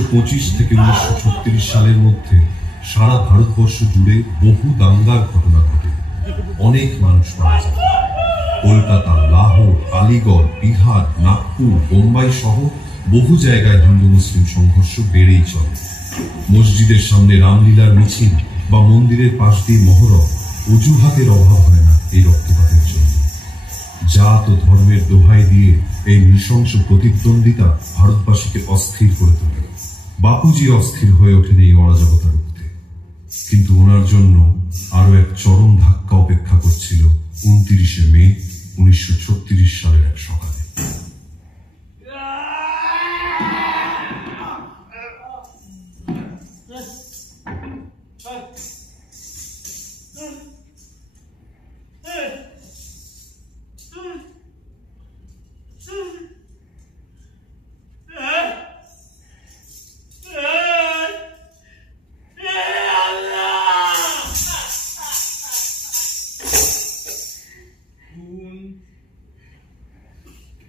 1925 থেকে 1936 সালের মধ্যে সারা ভারতবর্ষ জুড়ে বহু দাঙ্গার ঘটনা ঘটে, অনেক মানুষ মারা যায়। কলকাতা, লাহোর, আলিগড়, বিহার, নাগপুর, বোম্বাই সহ বহু জায়গায় হিন্দু মুসলিম সংঘর্ষ বেড়েই চলে। মসজিদের সামনে রামলীলার মিছিল বা মন্দিরের পাশ দিয়ে মহরম, অজুহাতের অভাব হয় না এই রক্তপাতের জন্য। জাত ও ধর্মের দোহাই দিয়ে এই নৃশংস প্রতিদ্বন্দ্বিতা ভারতবাসীকে অস্থির করে তোলে। বাপুজি অস্থির হয়ে ওঠেন এই অরাজকতা রুখতে, কিন্তু ওনার জন্য আরো এক চরম ধাক্কা অপেক্ষা করছিল 29শে মে 1936 সালের এক সকালে।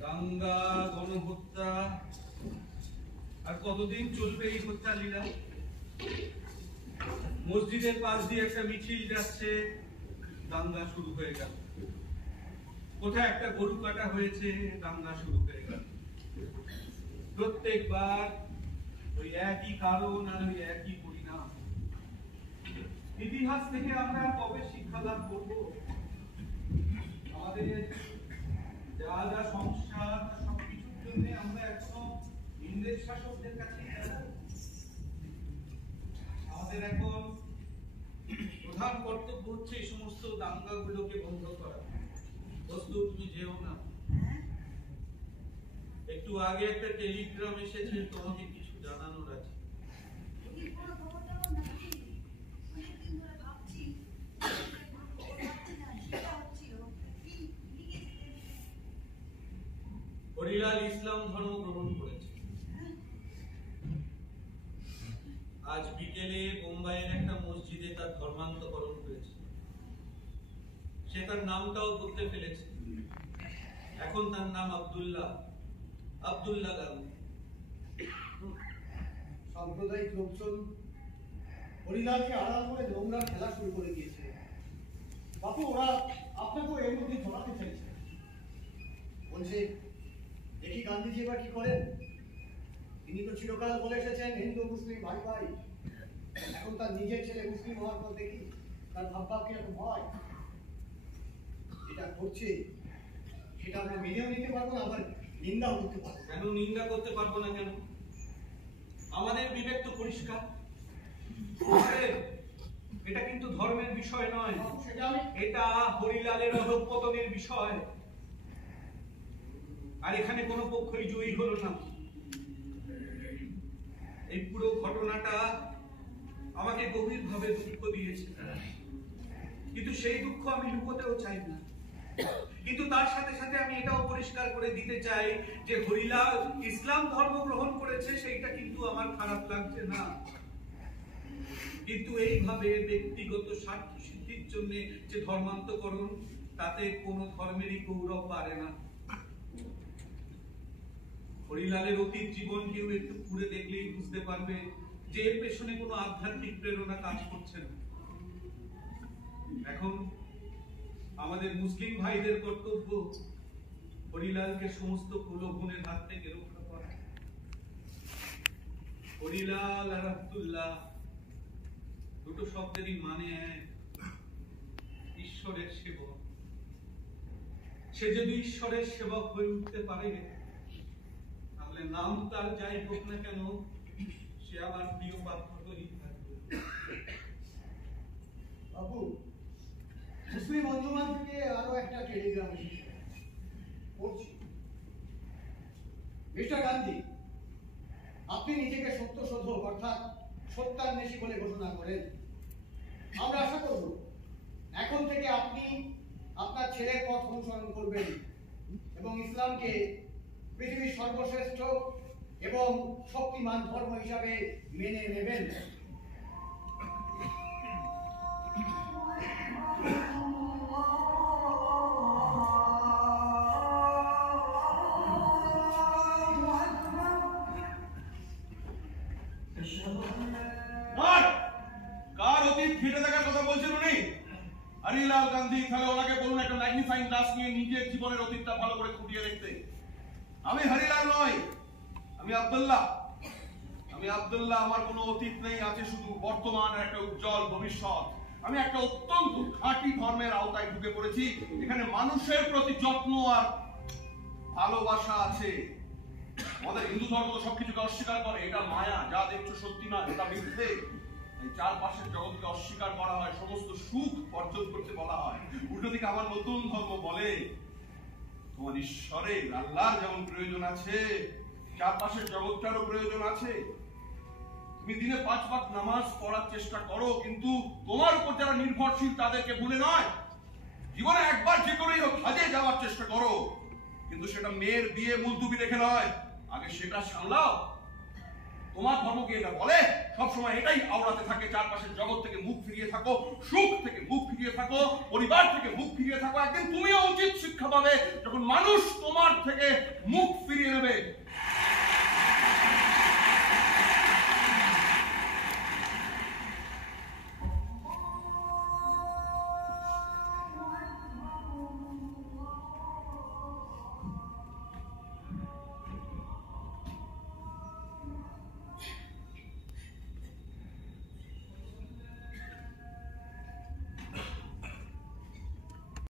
দাঙ্গা, গণহত্যা আর কতদিন চলবে এই হত্যা লীলা? মসজিদের পাশ দিয়ে একটা মিছিল যাচ্ছে, দাঙ্গা শুরু হয়ে গেল। কোথায় একটা গরু কাটা হয়েছে, দাঙ্গা শুরু হয়ে গেল। প্রত্যেকবার ওই একই কারণ আর ওই একই পরিণাম। ইতিহাস থেকে আমরা কবে শিক্ষা লাভ করবো? আমাদের যা যা সমস্যা সবকিছুর জন্য আমরা এখনো ইংরেজ শাসকদের কাছে আমাদের এখন প্রধান কর্তব্য হচ্ছে এই সমস্ত দাঙ্গাগুলোকে বন্ধ করা। বস্তু তুমি যেও না, একটু আগে একটা টেলিগ্রাম এসেছে, তোমাকে কিছু জানানোর আছে। হরিলাল ইসলাম ধর্ম গ্রহণ করেছে। আজ বিকেলে বোম্বাইয়ের একটা মসজিদে তার ধর্মান্তকরণ হয়েছে। সে তার নামটাও বলতে ফেলেছে। এখন তার নাম আব্দুল্লাহ গান্ধী। সাম্প্রদায়িক লোকজন হরিলালকে আড়াল করে নোংরা খেলা শুরু করে দিয়েছে। বাপু, ওরা আপনাকেও এর মধ্যে জড়াতে চাইছে। বলছে, দেখি গান্ধীজি এবার কি করেন। তিনি তো চিরকাল বলে এসেছেন হিন্দু মুসলিম ভাই ভাই। এখন তার নিজের ছেলে মুসলিম হওয়ার পর দেখি তার ভাবভাব কিরকম হয়। যেটা করছে সেটা আমরা মেনেও নিতে পারবো না, আবার নিন্দাও করতে পারবো। কেন নিন্দা করতে পারবো না? কেন? আমাদের বিবেক তো পরিষ্কার। এটা কিন্তু ধর্মের বিষয় নয়, এটা হরিলালের অধঃপতনের বিষয়। আর এখানে কোনো পক্ষই জয়ী হলো না। এই পুরো ঘটনাটা আমাকে গভীরভাবে দুঃখ দিয়েছে, কিন্তু সেই দুঃখ আমি লুকোতেও চাই না। কিন্তু তার সাথে সাথে আমি এটাও পরিষ্কার করে দিতে চাই যে হরিলাল ইসলাম ধর্ম গ্রহণ করেছে, সেইটা কিন্তু আমার খারাপ লাগছে না। কিন্তু এইভাবে ব্যক্তিগত স্বার্থ সিদ্ধির জন্য যে ধর্মান্তকরণ, তাতে কোনো ধর্মেরই গৌরব বাড়ে না। হরিলালের অতীত জীবন কেউ একটু ঘুরে দেখলেই বুঝতে পারবে যে এর পেছনে কোনো আধ্যাত্মিক প্রেরণা কাজ করছে না। এখন আমাদের মুসলিম ভাইদের কর্তব্য হরিলালকে সমস্ত প্রলোভনের হাত থেকে রক্ষা করা। হরিলাল আর আব্দুল্লাহ দুটো শব্দেরই মানে এক, ঈশ্বরের সেবক। সে যদি ঈশ্বরের সেবক হয়ে উঠতে পারে, তাহলে নাম তার যাই হোক না কেন, সে আমার প্রিয় পাত্র হয়েই থাকবে। বাবু, মুসলিম অঞ্জুমান থেকে আরো একটা টেলিগ্রাম এসেছে, পড়ছি। মিস্টার গান্ধী, আপনি নিজেকে সত্যশোধক অর্থাৎ সত্যান্বেষী বলে ঘোষণা করেন। আমরা আশা করব এখন থেকে আপনি আপনার ছেলের পথ অনুসরণ করবেন এবং ইসলামকে পৃথিবীর সর্বশ্রেষ্ঠ এবং শক্তিমান ধর্ম হিসাবে মেনে নেবেন। হরিলাল গান্ধী, তাহলে ওনাকে বলুন একটা ম্যাগনিফাইং গ্লাস নিয়ে নিজের জীবনের অতীতটা ভালো করে খুঁটিয়ে দেখতে। আমি হরিলাল নই, আমি আব্দুল্লাহ। আমার কোনো অতীত নেই, আছে শুধু বর্তমান আর একটা উজ্জ্বল ভবিষ্যৎ। আমি একটা অত্যন্ত খাঁটি ধর্মের আওতায় ঢুকে পড়েছি, এখানে মানুষের প্রতি যত্ন আর ভালোবাসা আছে। আমাদের হিন্দু ধর্ম তো সবকিছুকে অস্বীকার করে, এটা মায়া, যা দেখছো সত্যি নয়, এটা মিথ্যে। চারপাশের জগৎকে অস্বীকার করা হয়, সমস্ত সুখ অর্জন করতে বলা হয়। উল্টো দিকে আমার নতুন ধর্ম বলে তোমার ঈশ্বরের, আল্লাহর যেমন প্রয়োজন আছে, চারপাশের জগৎটারও প্রয়োজন আছে। তুমি দিনে 5 ওয়াক্ত নামাজ পড়ার চেষ্টা করো, কিন্তু তোমার উপর যারা নির্ভরশীল তাদেরকে ভুলে নয়। জীবনে একবার যে করেই হোক হজে যাওয়ার চেষ্টা করো, কিন্তু সেটা মেয়ের বিয়ে মুলতুবি রেখে নয়, আগে সেটা সামলাও। তোমার ধর্ম কি এটা বলে? সবসময় এটাই আওড়াতে থাকে, চারপাশের জগৎ থেকে মুখ ফিরিয়ে থাকো, সুখ থেকে মুখ ফিরিয়ে থাকো, পরিবার থেকে মুখ ফিরিয়ে থাকো। একদিন তুমিও উচিত শিক্ষা পাবে, যখন মানুষ তোমার থেকে মুখ ফিরিয়ে নেবে।